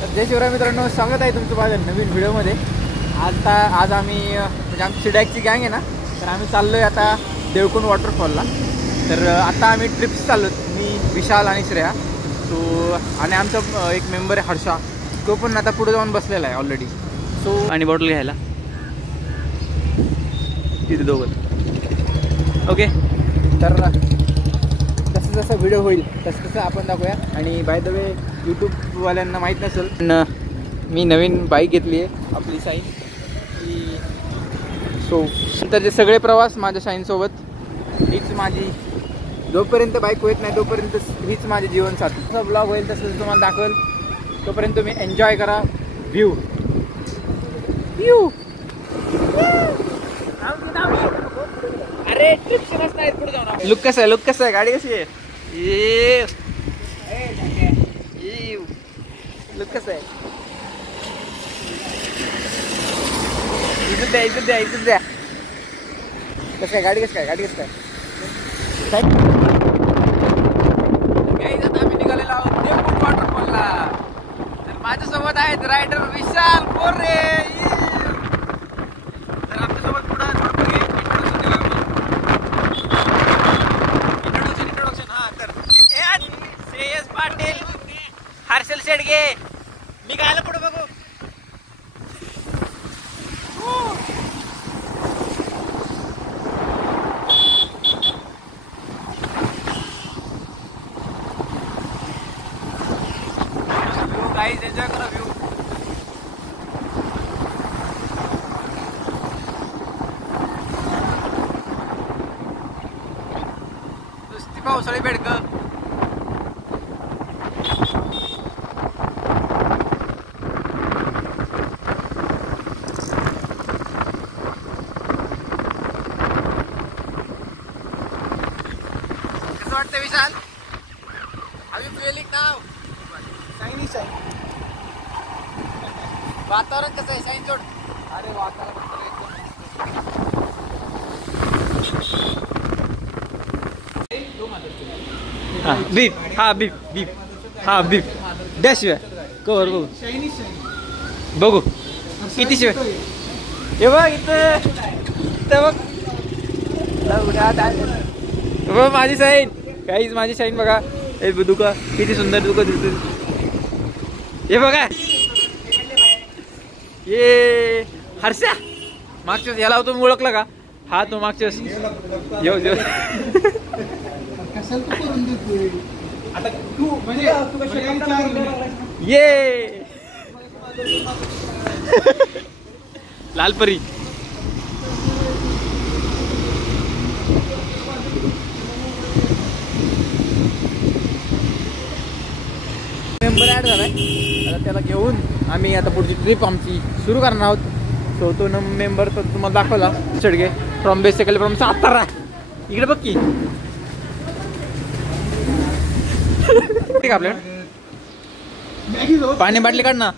जय शिवराय मित्रांनो, स्वागत आहे तुमचं माझ्या नवीन व्हिडिओमध्ये। आज आम्ही म्हणजे आमची सिडॅकची गँग आहे ना, तर आम्ही चाललो आहे आता देवकुंड वॉटरफॉलला। तर आता आम्ही ट्रिप्स चाललो, मी विशाल आणि श्रेया सो, आणि आमचा एक मेंबर आहे हर्षा, तो पण आता पुढे जाऊन बसलेला आहे ऑलरेडी। सो आणि बॉटल घ्यायला तिथे दोघं ओके। तर जसं जसं व्हिडिओ होईल तसं तसं आपण दाखवूया। आणि बाय द वे यूट्यूबवाल्यांना माहीत नसेल पण मी नवीन बाईक घेतली आहे आपली शाईन की, सो नंतरचे सगळे प्रवास माझ्या शाईनसोबत, हीच माझी जोपर्यंत बाईक होत नाही तोपर्यंत हीच माझी जीवनसाथी। जसं ब्लॉग होईल तसं तुम्हाला दाखवेल, तोपर्यंत तुम्ही एन्जॉय करा व्ह्यू व्ह्यू। अरे ट्रिप्स नाही पुढे जाऊ। लुक कसं आहे, लुक कसं आहे, गाडी कशी आहे, ये लुक कसं आहे, इज्जत द्या इज्जत द्या इज्जत द्या। कसं आहे गाडी, कसं काय गाडी, कसं काय आम्ही निघालेलो आहोत देवकुंड वॉटरफॉलला। तर माझ्यासोबत आहेत रायडर विशाल बोरे। तर आमच्यासोबत पुढे इंट्रोडक्शन हा तर श्रेयस पाटील, हर्षल शेडगे, मी गायला पुढे बघू। गाइस एंजॉय करा व्ह्यू। नुसती पावसाळी बेडकं। कसं वाटतं विशाल? आम्ही फिलिंग नाव शाईनी शाईन। वातावरण कसं आहे शाईन जोड? अरे वातावरण बीप, हा बीप बीप, हा बीप द्या शिवाय कवर बघू, बघू किती शिवाय। हे बघ इथं इथं बघ माझी शाईन, काहीच माझी शाईन बघा। हे दुका किती सुंदर दुका दिसते, हे बघा। ये हर्षा मागच्या याला तुम्ही ओळखला का? हा तो मागच्या येऊ येऊ ये लालपरी। मेंबर ॲड झालाय, आता त्याला घेऊन आम्ही आता पुढची ट्रिप आमची सुरू करणार आहोत। सो तो मेंबर तर तुम्हाला दाखवला, Shedge from basically from Satara. इकडे बघ की ठीक आपल्याकडे पाणी बाटली काढ ना।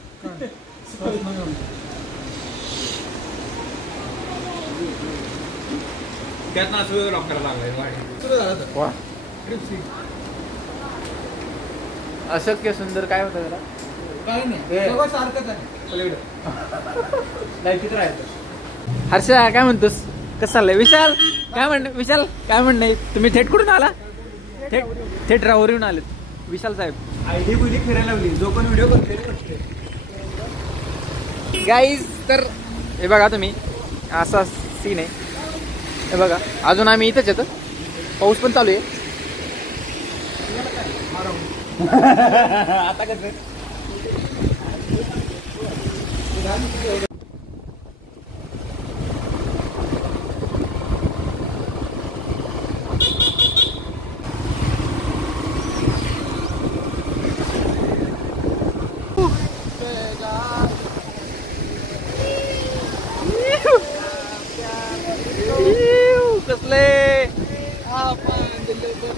अशक्य सुंदर काय होतं त्याला? काय नाही, सारखंच आहे। हर्षा काय म्हणतोस, कसं चाललंय? विशाल काय म्हणणं तुम्ही थेट कुठून आला? थेट राहुरीहून आलेत विशाल साहेब। आयडी बुली फिरायला लावली, जो पण व्हिडिओ करते गाईज। तर हे बघा तुम्ही, असा सीन आहे हे बघा। अजून आम्ही इथंच येतो, पाऊस पण चालू आहे आता कसं कसले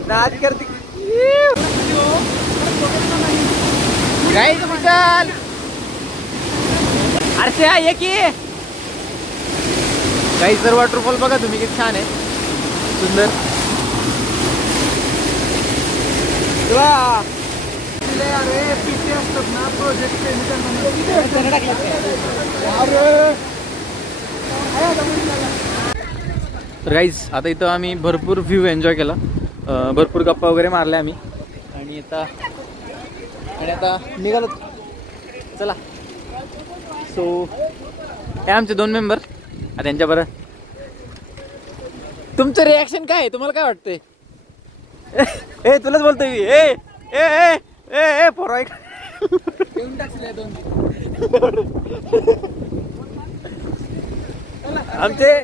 नाच करते गाईज। विशाल हर्षा ये की गाईज, जर वॉटरफॉल बघा तुम्ही किती छान आहे, सुंदर। तर गाईज आता इथं आम्ही भरपूर व्ह्यू एन्जॉय केला, भरपूर गप्पा वगैरे मारल्या आम्ही आणि आता निघालो. चला. सो हे आमचे 2 मेंबर. त्यांच्या बरं तुमचं रिॲक्शन काय आहे? तुम्हाला काय वाटतंय? ए तुलाच बोलतोय मी. ए ए ए ए ए पोरा आमचे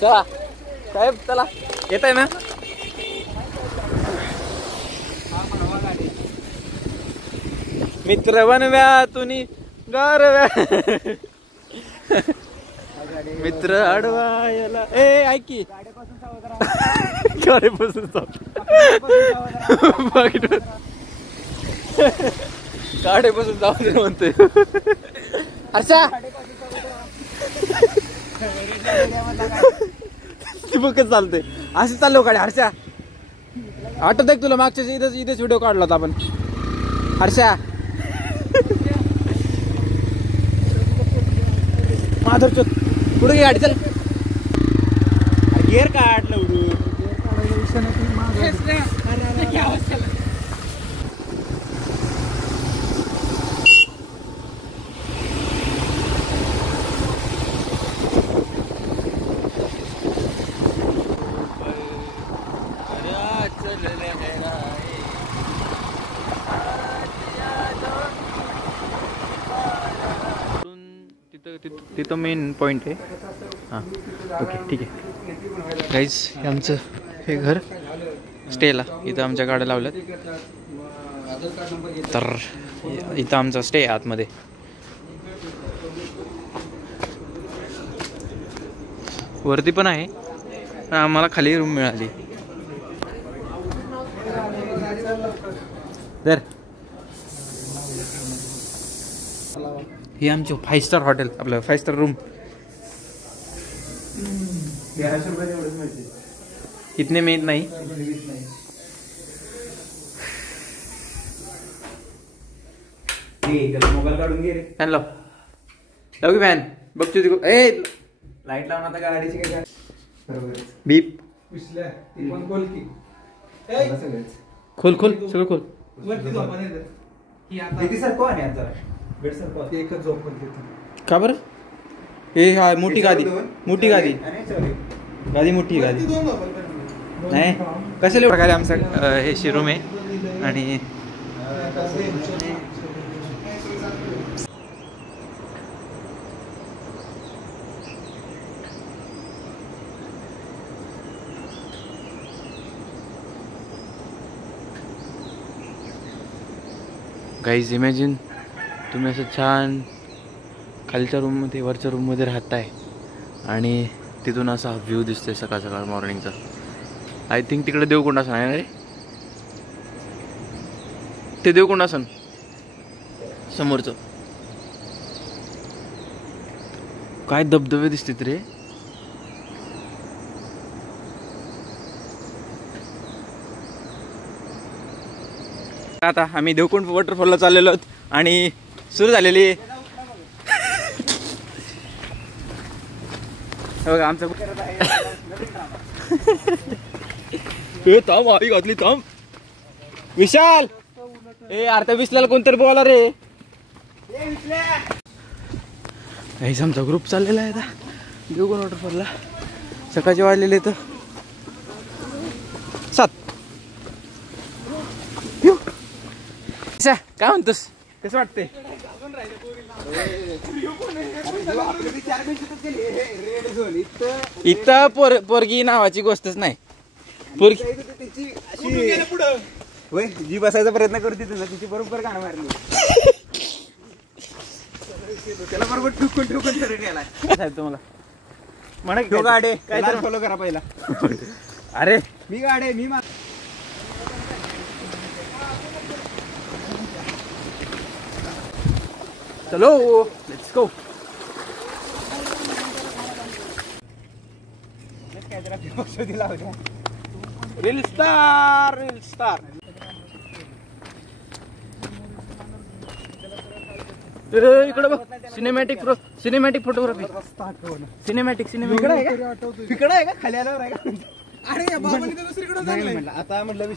चला साहेब चला येत आहे ना. मित्र बनव्या तुम्ही गारव्या मित्र अडवायला. ए ऐकी गाडीपासून गाडीपासून जाऊ दे म्हणतोय. हर्षा बघच चालतंय असं चाललो गाडी. हर्षा आठवत आहे तुला मागच्या इथेच व्हिडिओ काढला होता आपण. हर्षा माधुरचोत पुढे घे गाडी. चल गिअर काढ लवडू. तिथं मेन पॉईंट आहे. हां ओके ठीक आहे. गाईज हे आमचं हे घर स्टेला इथं आमच्या गाड्या लावल्यात. तर इथं आमचा स्टे आहे आतमध्ये. वरती पण आहे पण आम्हाला खाली रूम मिळाली. तर हे आमचं 5 स्टार हॉटेल, आपलं 5 स्टार रूम. इतने में नाही. मोबाईल काढून घे रे. फॅन लाव की फॅन बघतो तिकडे. ए लाईट लावून आता गाडीची काय बीप खोल खोल सगळं खोल. का बरं? हे हा मोठी गादी मोठी गादी मोठी गादी नाही कशाला प्रकारे आमचा हे शिरूम आहे. आणि गाईज इमॅजिन तुम्ही असं छान खालच्या रूममध्ये वरच्या रूममध्ये राहताय आणि तिथून असा व्ह्यू दिसतोय सकाळ सकाळ मॉर्निंगचा. आय थिंक तिकडे देवकुंडासन आहे ना रे. ते देवकुंडासन समोरचं काय धबधबे दिसतात रे. आता आम्ही देवकुंड वॉटरफॉलला चाललेलो आहोत आणि सुरू झालेली बघा आमचं. थांब आई घातली थांब. विशाल ए अर्ध्या विसल्याला कोणतरी बोला रे. आमचा ग्रुप चाललेला आहे आता देवकुंड वॉटरफॉलला. सकाळचे वाजलेले तर 7. काय म्हणतोस कसं वाटतंय? इथं पोरगी नावाची गोष्टच नाही. पोरगी जी बसायचा प्रयत्न करते तुला तिची बरोबर गाणं मारली. त्याला बरोबर ठुकून ठुकून तरी गेलाय साहेब तुम्हाला म्हणा गाडे काय तर फॉलो करा पहिला. अरे मी गाडे मी चलो लेट्स गो. फोटोग्राफी बक्षो दिला होता. रील स्टार इकडे बघ. Cinematic photography. सिनेमॅटिक इकडे आहे का खाली आल्यावर आहे का? अरे बाबांनी तर दुसरीकडे म्हटलं. आता म्हटलं मी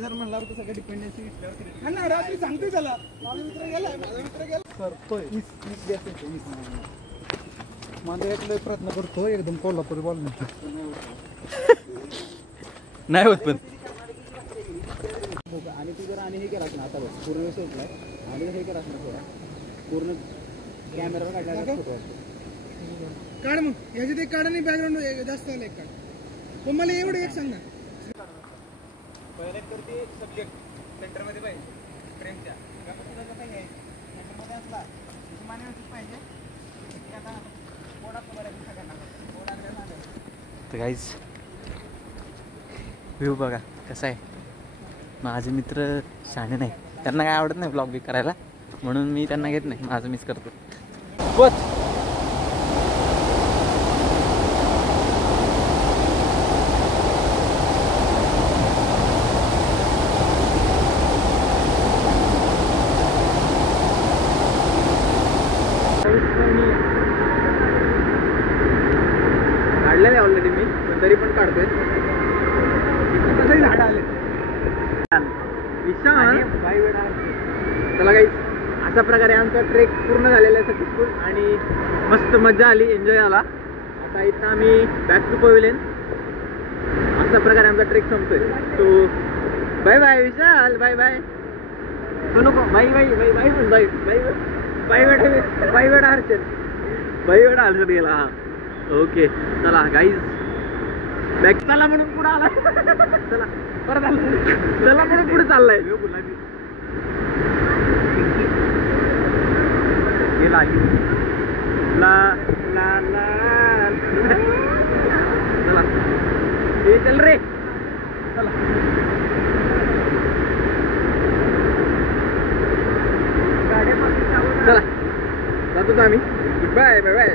जर म्हणलं तर सगळं डिपेंडन्सी रात्री सांगतोय त्याला. माझा मित्र गेला करतोय माझा एक प्रयत्न करतो एकदम कोल्हापुरी बोल नाही होत पण. आणि तू जरा आणि हे केलास ना आता पूर्ण सोडलाय आणि हे केलास ना थोडा पूर्ण कॅमेरावर काढला काढ मग याच्यात एक काढ आणि बॅकग्राऊंड जास्त आलं एक काढ. पण मला एवढं एक सांग ना. पहिले तर ते सब्जेक्ट सेंटरमध्ये पाहिजे फ्रेमच्या सेंटरमध्ये असला पाहिजे. तर गाईज व्ह्यू बघा कसा आहे. माझे मित्र शाणे नाही, त्यांना काय आवडत नाही ब्लॉग बी करायला, म्हणून मी त्यांना घेत नाही, माझं मीच करतो. बस काढलेलं आहे ऑलरेडी मी, पण तरी पण काढतोय. झाड आले चला गाईस, अशा प्रकारे आमचा ट्रेक पूर्ण झालेला आहे सक्सेसफुल आणि मस्त मजा आली, एन्जॉय आला. आता इथं आम्ही बॅक टू पवेलियन. अशा प्रकारे आमचा ट्रेक संपतोय. सो बाय बाय विशाल, बाय बाय. तो नको बाय बाय बाय बाय पण बाय बाय बाय बेटा बाय बेटा हर्षद, बाय बेटा हर्षद गेला. हा ओके चला गाईज बॅक. चला म्हणून पुढे आला, चला परत आला, चला म्हणून पुढे चाललाय. गेला ला ला ला चला हे चल रे चला. चला जातो आम्ही. Bye bye bye.